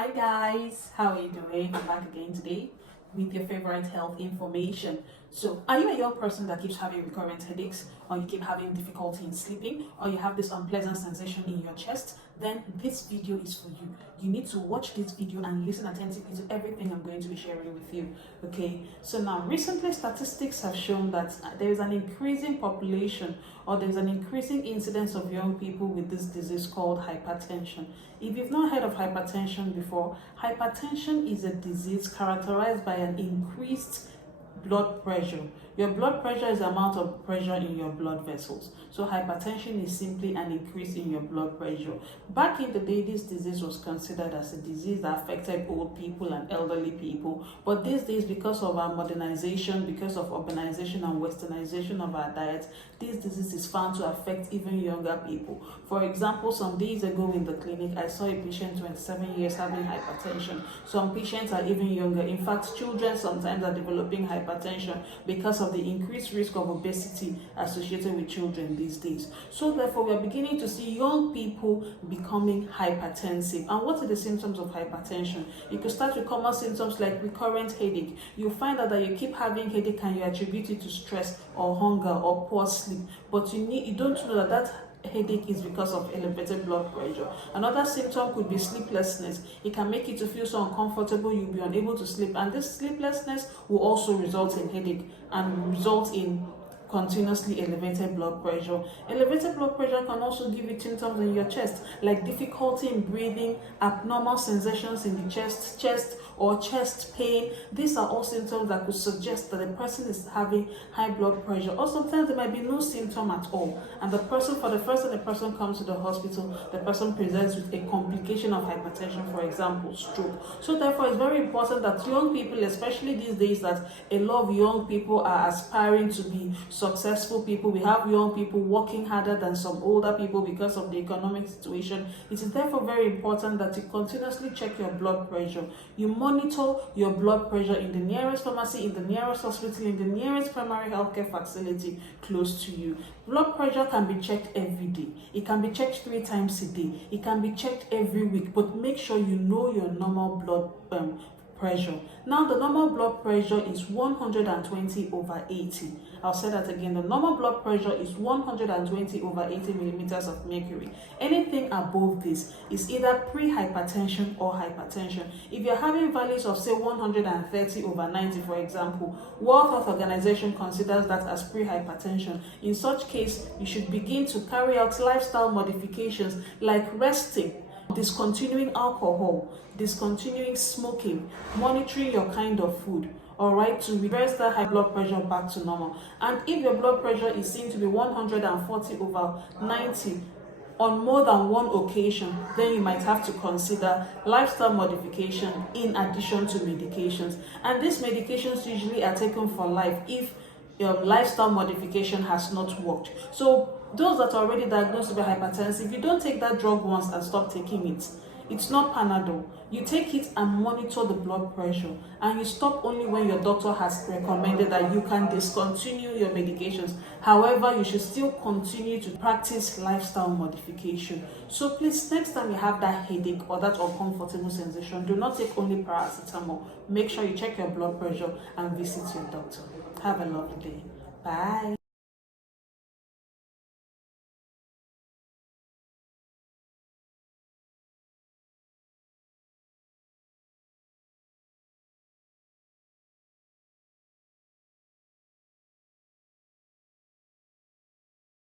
Hi guys, how are you doing? I'm back again today with your favorite health information. So, are you a young person that keeps having recurrent headaches, or you keep having difficulty in sleeping, or you have this unpleasant sensation in your chest? Then this video is for you. You need to watch this video and listen attentively to everything I'm going to be sharing with you. Okay, so now recently statistics have shown that there is an increasing population, or there's an increasing incidence of young people with this disease called hypertension. If you've not heard of hypertension before, hypertension is a disease characterized by an increased blood pressure. Your blood pressure is the amount of pressure in your blood vessels. So hypertension is simply an increase in your blood pressure. Back in the day, this disease was considered as a disease that affected old people and elderly people. But these days, because of our modernization, because of urbanization and westernization of our diet, this disease is found to affect even younger people. For example, some days ago in the clinic, I saw a patient 27 years having hypertension. Some patients are even younger. In fact, children sometimes are developing hypertension because of the increased risk of obesity associated with children these days. So therefore, we are beginning to see young people becoming hypertensive. And what are the symptoms of hypertension? You could start with common symptoms like recurrent headache. You'll find out that you keep having headache and you attribute it to stress or hunger or poor sleep, but you don't know that headache is because of elevated blood pressure. Another symptom could be sleeplessness. It can make you to feel so uncomfortable you'll be unable to sleep, and this sleeplessness will also result in headache and result in continuously elevated blood pressure. Elevated blood pressure can also give you symptoms in your chest, like difficulty in breathing, abnormal sensations in the chest or chest pain. These are all symptoms that could suggest that the person is having high blood pressure. Or sometimes there might be no symptom at all, and the person, for the first time the person comes to the hospital, the person presents with a complication of hypertension, for example, stroke. So therefore, it's very important that young people, especially these days that a lot of young people are aspiring to be successful people. We have young people working harder than some older people because of the economic situation. It is therefore very important that you continuously check your blood pressure. You monitor your blood pressure in the nearest pharmacy, in the nearest hospital, in the nearest primary healthcare facility close to you. Blood pressure can be checked every day. It can be checked 3 times a day. It can be checked every week, but make sure you know your normal blood pressure. Now, the normal blood pressure is 120/80. I'll say that again. The normal blood pressure is 120/80 millimeters of mercury. Anything above this is either pre-hypertension or hypertension. If you're having values of say 130/90, for example, World Health Organization considers that as pre-hypertension. In such case, you should begin to carry out lifestyle modifications like resting, discontinuing alcohol, discontinuing smoking, monitoring your kind of food, all right, to reverse that high blood pressure back to normal. And if your blood pressure is seen to be 140/90 on more than one occasion, then you might have to consider lifestyle modification in addition to medications. And these medications usually are taken for life if your lifestyle modification has not worked. So those that are already diagnosed with hypertensive, you don't take that drug once and stop taking it. It's not Panadol. You take it and monitor the blood pressure, and you stop only when your doctor has recommended that you can discontinue your medications. However, you should still continue to practice lifestyle modification. So please, next time you have that headache or that uncomfortable sensation, do not take only paracetamol. Make sure you check your blood pressure and visit your doctor. Have a lovely day. Bye.